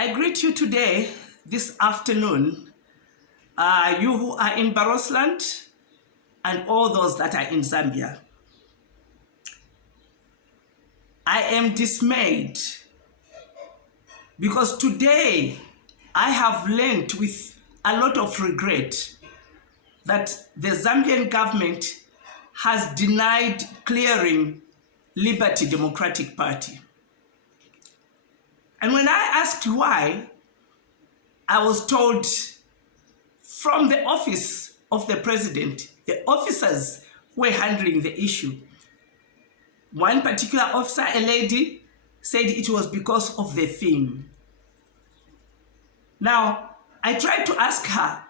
I greet you today, this afternoon, you who are in Barosland and all those that are in Zambia. I am dismayed because today I have learned with a lot of regret that the Zambian government has denied clearing Liberty Democratic Party. And when I asked why, I was told from the office of the president, the officers who were handling the issue. One particular officer, a lady, said it was because of the theme. Now, I tried to ask her,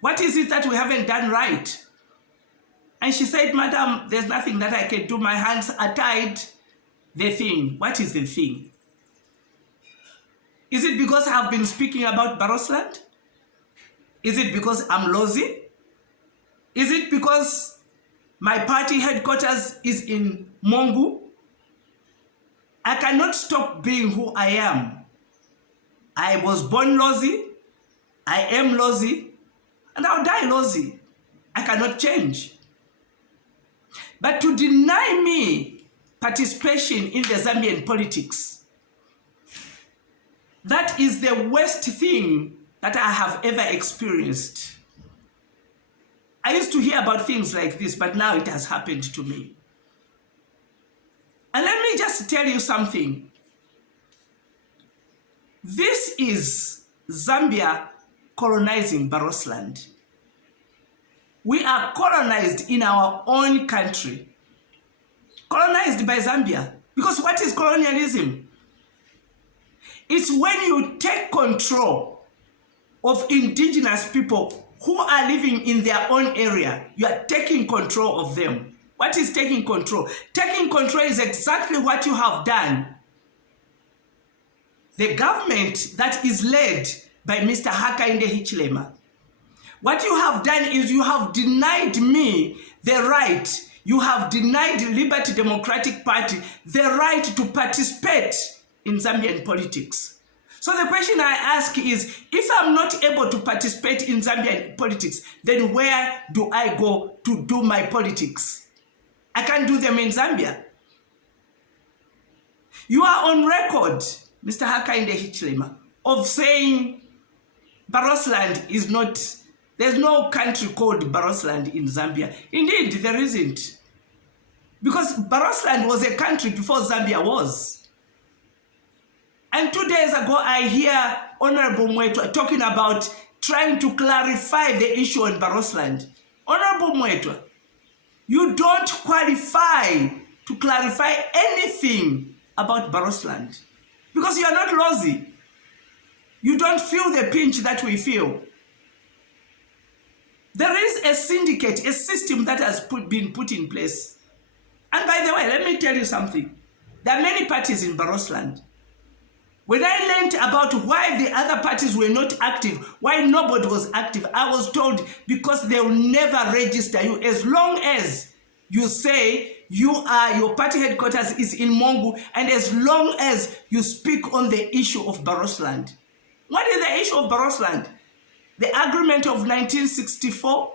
what is it that we haven't done right? And she said, Madam, there's nothing that I can do. My hands are tied. The thing. What is the thing? Is it because I've been speaking about Barosland? Is it because I'm LOZI? Is it because my party headquarters is in MONGU? I cannot stop being who I am. I was born LOZI, I am LOZI, and I'll die LOZI. I cannot change. But to deny me participation in the Zambian politics, that is the worst thing that I have ever experienced. I used to hear about things like this, but now it has happened to me. And let me just tell you something. This is Zambia colonizing Barosland. We are colonized in our own country. Colonized by Zambia. Because what is colonialism? It's when you take control of indigenous people who are living in their own area. You are taking control of them. What is taking control? Taking control is exactly what you have done. The government that is led by Mr. Hh. What you have done is you have denied me the right. You have denied the Liberty Democratic Party the right to participate in Zambian politics. So the question I ask is, if I'm not able to participate in Zambian politics, then where do I go to do my politics? I can't do them in Zambia. You are on record, Mr. Hh, of saying Barosland is not, there's no country called Barosland in Zambia. Indeed, there isn't. Because Barosland was a country before Zambia was. And 2 days ago, I hear Honorable Mwetwa talking about trying to clarify the issue on Barosland. Honorable Mwetwa, you don't qualify to clarify anything about Barosland because you are not LOZI. You don't feel the pinch that we feel. There is a syndicate, a system that has been put in place. And by the way, let me tell you something. There are many parties in Barosland. When I learned about why the other parties were not active, why nobody was active, I was told because they will never register you as long as you say your party headquarters is in MONGU and as long as you speak on the issue of Barosland. What is the issue of Barosland? The agreement of 1964?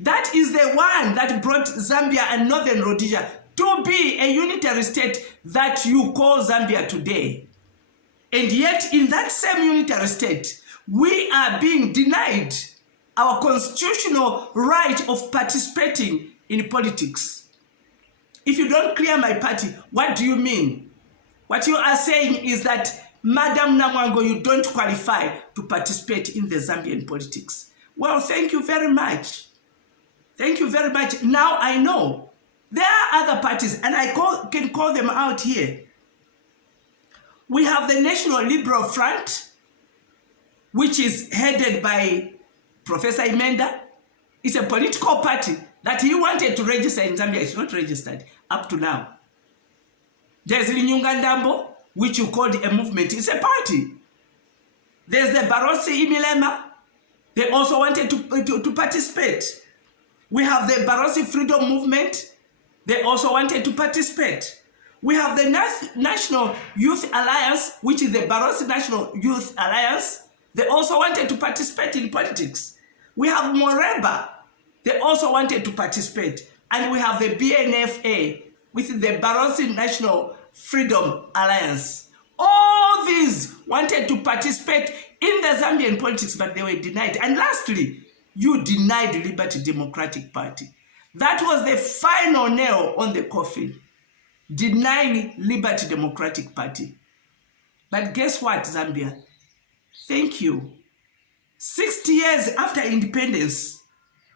That is the one that brought Zambia and Northern Rhodesia to be a unitary state that you call Zambia today. And yet, in that same unitary state, we are being denied our constitutional right of participating in politics. If you don't clear my party, what do you mean? What you are saying is that, Madam Namwango, you don't qualify to participate in the Zambian politics. Well, thank you very much. Thank you very much. Now I know. There are other parties, and I can call them out here. We have the National Liberal Front, which is headed by Professor Imenda. It's a political party that he wanted to register in Zambia. It's not registered up to now. There's Linyungandambo, which you called a movement. It's a party. There's the Barosi Imilema. They also wanted to participate. We have the Barosi Freedom Movement. They also wanted to participate. We have the National Youth Alliance, which is the Barroso National Youth Alliance. They also wanted to participate in politics. We have Moreba. They also wanted to participate. And we have the BNFA, which is the Barroso National Freedom Alliance. All these wanted to participate in the Zambian politics, but they were denied. And lastly, you denied the Liberty Democratic Party. That was the final nail on the coffin, denying Liberty Democratic Party. But guess what, Zambia? Thank you. 60 years after independence,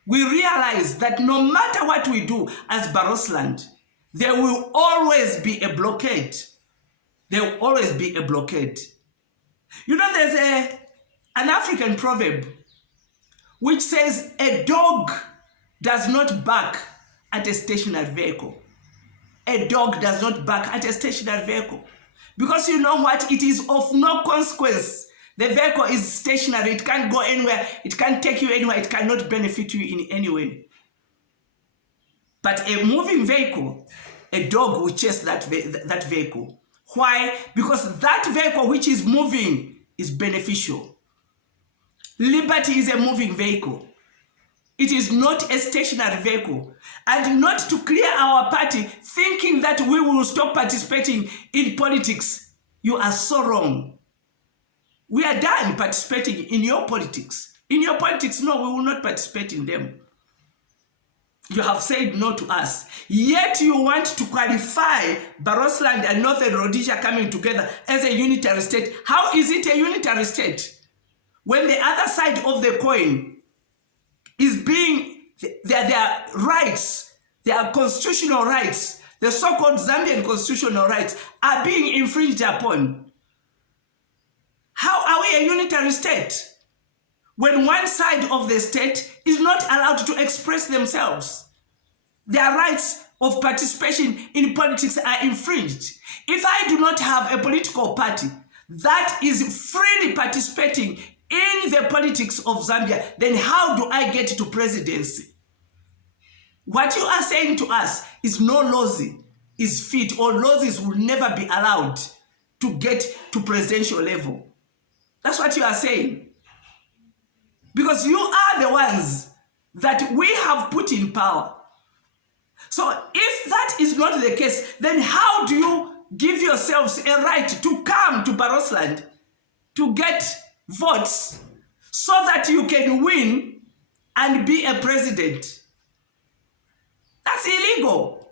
we realize that no matter what we do as Barrosland, there will always be a blockade. There will always be a blockade. You know, there's an African proverb which says a dog does not bark at a stationary vehicle. A dog does not bark at a stationary vehicle. Because you know what? It is of no consequence. The vehicle is stationary. It can't go anywhere. It can't take you anywhere. It cannot benefit you in any way. But a moving vehicle, a dog will chase that vehicle. Why? Because that vehicle which is moving is beneficial. Liberty is a moving vehicle. It is not a stationary vehicle. And not to clear our party thinking that we will stop participating in politics. You are so wrong. We are done participating in your politics. In your politics, no, we will not participate in them. You have said no to us. Yet you want to qualify Barrosland and Northern Rhodesia coming together as a unitary state. How is it a unitary state? When the other side of the coin is being, their rights, their constitutional rights, the so-called Zambian constitutional rights are being infringed upon. How are we a unitary state when one side of the state is not allowed to express themselves? Their rights of participation in politics are infringed. If I do not have a political party that is freely participating in the politics of Zambia, then how do I get to presidency? What you are saying to us is no LOZI is fit, or LOZIs will never be allowed to get to presidential level. That's what you are saying. Because you are the ones that we have put in power. So if that is not the case, then how do you give yourselves a right to come to Barrosland to get votes so that you can win and be a president? That's illegal.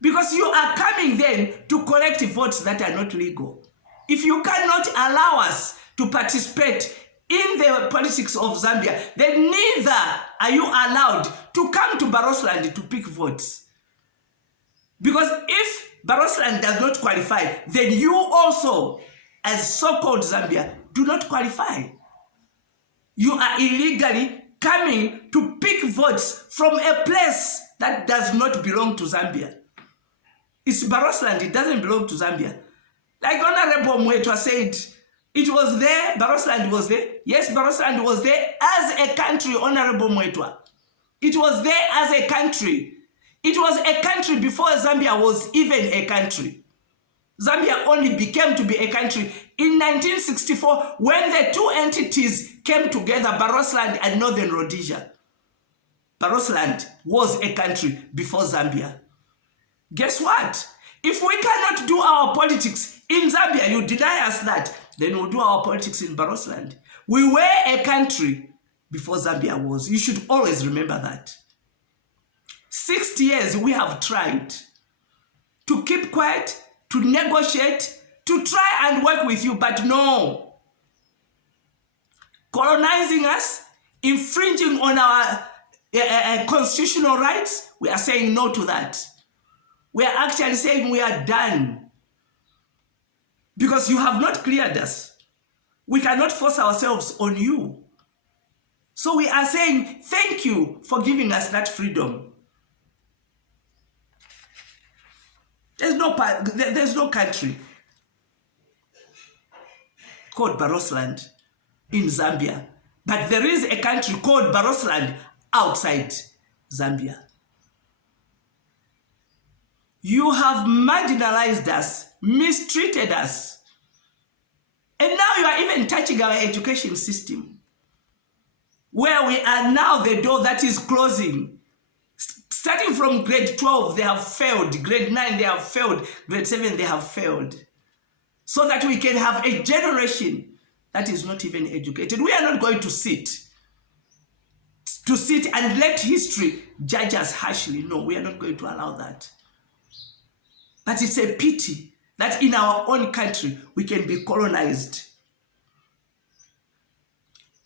Because you are coming then to collect votes that are not legal. If you cannot allow us to participate in the politics of Zambia, then neither are you allowed to come to Barrosland to pick votes. Because if Barrosland does not qualify, then you also, as so-called Zambia, do not qualify. You are illegally coming to pick votes from a place that does not belong to Zambia. It's Barrosland, it doesn't belong to Zambia. Like Honorable Mwetwa said, it was there, Barrosland was there. Yes, Barrosland was there as a country, Honorable Mwetwa. It was there as a country. It was a country before Zambia was even a country. Zambia only became to be a country in 1964 when the two entities came together, Barrosland and Northern Rhodesia. Barrosland was a country before Zambia. Guess what? If we cannot do our politics in Zambia, you deny us that, then we'll do our politics in Barrosland. We were a country before Zambia was. You should always remember that. 60 years we have tried to keep quiet, to negotiate, to try and work with you, but no. Colonizing us, infringing on our constitutional rights, we are saying no to that. We are actually saying we are done. Because you have not cleared us. We cannot force ourselves on you. So we are saying thank you for giving us that freedom. There's no country called Barrosland in Zambia. But there is a country called Barrosland outside Zambia. You have marginalized us, mistreated us. And now you are even touching our education system, where we are now the door that is closing. Starting from grade 12, they have failed. Grade 9, they have failed. Grade 7, they have failed. So that we can have a generation that is not even educated. We are not going to sit and let history judge us harshly. No, we are not going to allow that. But it's a pity that in our own country, we can be colonized.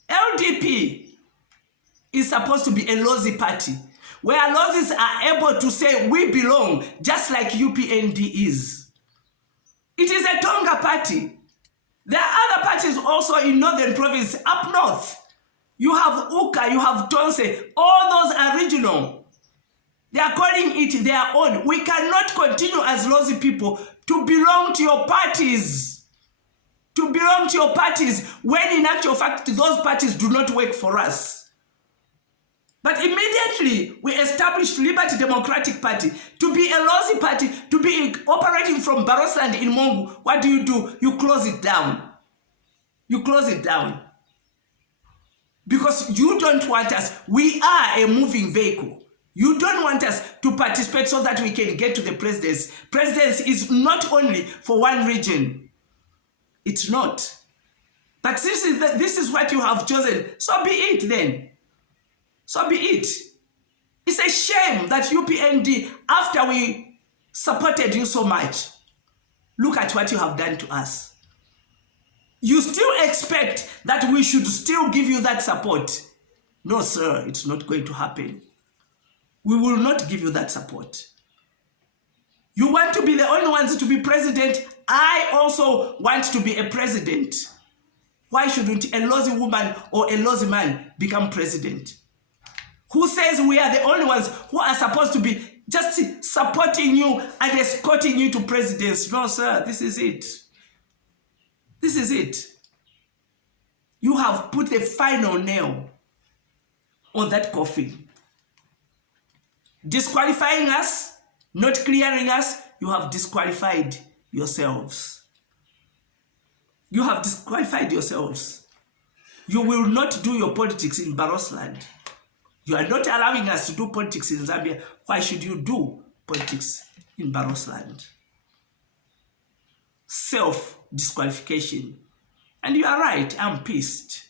LDP is supposed to be a LOZI party, where LOZIs are able to say, we belong, just like UPND is. It is a Tonga party. There are other parties also in Northern Province, up north. You have Uka, you have Tonse, all those are regional. They are calling it their own. We cannot continue as LOZI people to belong to your parties. To belong to your parties when in actual fact those parties do not work for us. But immediately we established Liberty Democratic Party to be a LOZI party, to be operating from Barosland in MONGU. What do? You close it down. You close it down. Because you don't want us. We are a moving vehicle. You don't want us to participate so that we can get to the presidency. Presidency is not only for one region. It's not. But this is what you have chosen. So be it then. So be it. It's a shame that UPND, after we supported you so much, look at what you have done to us. You still expect that we should still give you that support. No, sir, it's not going to happen. We will not give you that support. You want to be the only ones to be president. I also want to be a president. Why shouldn't a LOZI woman or a LOZI man become president? Who says we are the only ones who are supposed to be just supporting you and escorting you to presidency? No, sir, this is it. This is it. You have put the final nail on that coffin. Disqualifying us, not clearing us, you have disqualified yourselves. You have disqualified yourselves. You will not do your politics in Barosland. You are not allowing us to do politics in Zambia. Why should you do politics in Barosland? Self-disqualification. And you are right, I'm pissed.